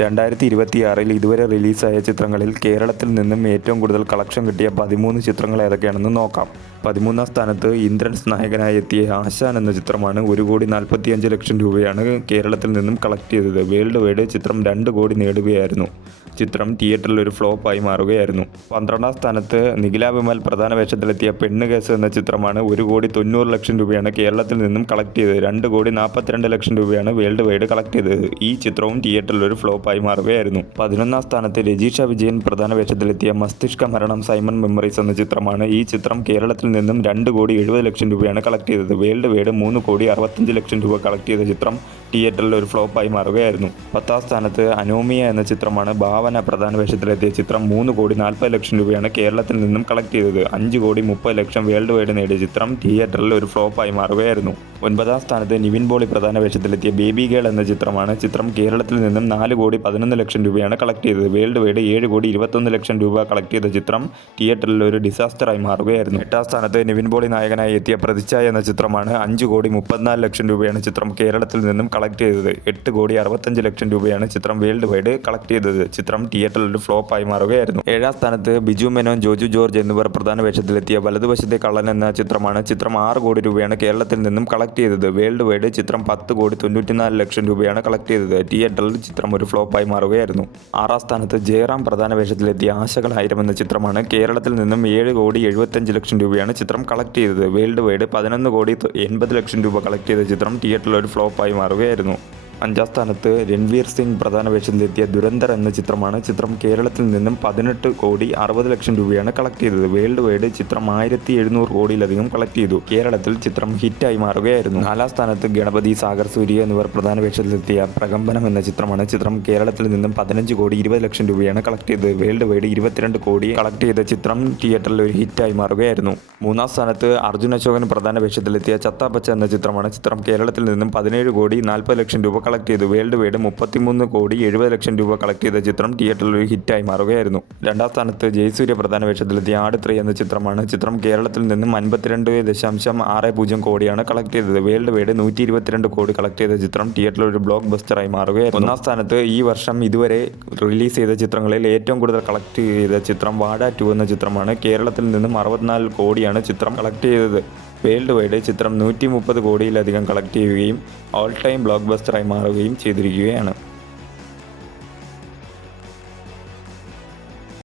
2026 ഇതുവരെ റിലീസായ ചിത്രങ്ങളിൽ കേരളത്തിൽ നിന്നും ഏറ്റവും കൂടുതൽ കളക്ഷൻ കിട്ടിയ 13 ചിത്രങ്ങൾ ഏതൊക്കെയാണെന്ന് നോക്കാം. 13ാം സ്ഥാനത്ത് ഇന്ദ്രൻസ് നായകനായി എത്തിയ ആശാൻ എന്ന ചിത്രമാണ്. 1,45 ലക്ഷം രൂപയാണ് കേരളത്തിൽ നിന്നും കളക്ട് ചെയ്തത്. വേൾഡ് വൈഡ് ചിത്രം 2 കോടി നേടുകയായിരുന്നു. ചിത്രം തിയേറ്ററിൽ ഒരു ഫ്ലോപ്പായി മാറുകയായിരുന്നു. 12ാം സ്ഥാനത്ത് നിഖില വിമൽ പ്രധാന വേഷത്തിലെത്തിയ പെണ്ണ് കേസ് എന്ന ചിത്രമാണ്. 1,90 ലക്ഷം രൂപയാണ് കേരളത്തിൽ നിന്നും കളക്ട് ചെയ്തത്. 2,42 ലക്ഷം രൂപയാണ് വേൾഡ് വൈഡ് കളക്ട് ചെയ്തത്. ഈ ചിത്രവും തിയേറ്ററിൽ ഒരു ഫ്ലോപ്പായി മാറുകയായിരുന്നു. 11ാം സ്ഥാനത്ത് രജീഷ വിജയൻ പ്രധാന വേഷത്തിലെത്തിയ മസ്തിഷ്ക മരണം സൈമൺ മെമ്മറീസ് എന്ന ചിത്രമാണ്. ഈ ചിത്രം കേരളത്തിൽ നിന്നും 2,70 ലക്ഷം രൂപയാണ് കളക്ട് ചെയ്തത്. വേൾഡ് വൈഡ് 3,65 ലക്ഷം രൂപ കളക്ട് ചെയ്ത ചിത്രം തിയേറ്ററിൽ ഒരു ഫ്ലോപ്പായി മാറുകയായിരുന്നു. 10ാം സ്ഥാനത്ത് അനോമിയ എന്ന ചിത്രമാണ്. ഭാവന പ്രധാന വേഷത്തിലെത്തിയ ചിത്രം 3,40 ലക്ഷം രൂപയാണ് കേരളത്തിൽ നിന്നും കളക്ട് ചെയ്തത്. 5,30 ലക്ഷം വേൾഡ് വൈഡ് നേടിയ ചിത്രം തിയേറ്ററിൽ ഒരു ഫ്ലോപ്പായി മാറുകയായിരുന്നു. 9ാം സ്ഥാനത്ത് നിവിൻ പോളി പ്രധാന വേഷത്തിലെത്തിയ ബേബി ഗേൾ എന്ന ചിത്രമാണ്. ചിത്രം കേരളത്തിൽ നിന്നും 4,11 ലക്ഷം രൂപയാണ് കളക്ട് ചെയ്തത്. വേൾഡ് വൈഡ് 7,21 ലക്ഷം രൂപ കളക്ട് ചെയ്ത ചിത്രം തിയേറ്ററിൽ ഒരു ഡിസാസ്റ്ററായി മാറുകയായിരുന്നു. 8ാം സ്ഥാനത്ത് നിവിൻ പോളി നായകനായി എത്തിയ പ്രതിച്ഛായ എന്ന ചിത്രമാണ്. 5,34 ലക്ഷം രൂപയാണ് ചിത്രം കേരളത്തിൽ നിന്നും കളക്ട് ചെയ്തത്. 8,65 ലക്ഷം രൂപയാണ് ചിത്രം വേൾഡ് വൈഡ് കളക്ട് ചെയ്തത്. ചിത്രം തിയേറ്ററിൽ ഒരു ഫ്ലോപ്പായി മാറുകയായിരുന്നു. 7ാം സ്ഥാനത്ത് ബിജു മേനോൻ, ജോജു ജോർജ് എന്നിവർ പ്രധാന വേഷത്തിലെത്തിയ വലതുവശത്തെ കള്ളൻ എന്ന ചിത്രമാണ്. ചിത്രം 6 കോടി രൂപയാണ് കേരളത്തിൽ നിന്നും കളക്ട് ചെയ്തത്. വേൾഡ് വൈഡ് ചിത്രം 10,94 ലക്ഷം രൂപയാണ് കളക്ട് ചെയ്തത്. തിയേറ്ററിൽ ചിത്രം ഒരു ഫ്ലോപ്പായി മാറുകയായിരുന്നു. 6ാം സ്ഥാനത്ത് ജയറാം പ്രധാന വേഷത്തിലെത്തിയ ആശകൾ 1000 എന്ന ചിത്രമാണ്. കേരളത്തിൽ നിന്നും 7,75 ലക്ഷം രൂപയാണ് ചിത്രം കളക്ട് ചെയ്തത്. വേൾഡ് വൈഡ് 11,80 ലക്ഷം രൂപ കളക്ട് ചെയ്ത ചിത്രം തിയേറ്ററിൽ ഒരു ഫ്ലോപ്പായി മാറുകയായിരുന്നു. 5ാം സ്ഥാനത്ത് രൺവീർ സിംഗ് പ്രധാന വേഷത്തിലെത്തിയ ദുരന്തർ എന്ന ചിത്രമാണ്. ചിത്രം കേരളത്തിൽ നിന്നും 18,60 ലക്ഷം രൂപയാണ് കളക്ട് ചെയ്തത്. വേൾഡ് വൈഡ് ചിത്രം 1,700 കോടിയിലധികം കളക്ട് ചെയ്തു. കേരളത്തിൽ ചിത്രം ഹിറ്റായി മാറുകയായിരുന്നു. 4ാം സ്ഥാനത്ത് ഗണപതി, സാഗർ സൂര്യ എന്നിവർ പ്രധാന വേഷത്തിലെത്തിയ പ്രകമ്പനം എന്ന ചിത്രമാണ്. ചിത്രം കേരളത്തിൽ നിന്നും 15,20 ലക്ഷം രൂപയാണ് കളക്ട് ചെയ്തത്. വേൾഡ് വൈഡ് 22 കോടി കളക്ട് ചെയ്ത ചിത്രം തിയേറ്ററിൽ ഒരു ഹിറ്റായി മാറുകയായിരുന്നു. 3ാം സ്ഥാനത്ത് അർജുൻ അശോകൻ പ്രധാന വേഷത്തിലെത്തിയ ചത്താപ്പച്ച എന്ന ചിത്രമാണ്. ചിത്രം കേരളത്തിൽ നിന്നും 17,40 ലക്ഷം രൂപ കളക്ട് ചെയ്തു. വേൾഡ് വൈഡ് 33,70 ലക്ഷം രൂപ കളക്ട് ചെയ്ത ചിത്രം തിയേറ്ററിൽ ഒരു ഹിറ്റായി മാറുകയായിരുന്നു. 2ാം സ്ഥാനത്ത് ജയസൂര്യ പ്രധാന വേഷത്തിലെത്തിയ ആട് 3 എന്ന ചിത്രമാണ്. ചിത്രം കേരളത്തിൽ നിന്നും 52.60 കോടിയാണ് കളക്ട് ചെയ്തത്. വേൾഡ് വൈഡ് 122 കോടി കളക്ട് ചെയ്ത ചിത്രം തിയേറ്ററിൽ ഒരു ബ്ലോക്ക് ബസ്റ്ററായി മാറുകയായിരുന്നു. 1ാം സ്ഥാനത്ത് ഈ വർഷം ഇതുവരെ റിലീസ് ചെയ്ത ചിത്രങ്ങളിൽ ഏറ്റവും കൂടുതൽ കളക്ട് ചെയ്ത ചിത്രം വാഴ 2 എന്ന ചിത്രമാണ്. കേരളത്തിൽ നിന്നും 64 കോടിയാണ് ചിത്രം കളക്ട് ചെയ്തത്. വേൾഡ് വൈഡ് ചിത്രം 130 കോടിയിലധികം കളക്ട് ചെയ്യുകയും ഓൾ ടൈം ബ്ലോക്ക് ബസ്റ്ററായി മാറുകയും ചെയ്തിരിക്കുകയാണ്.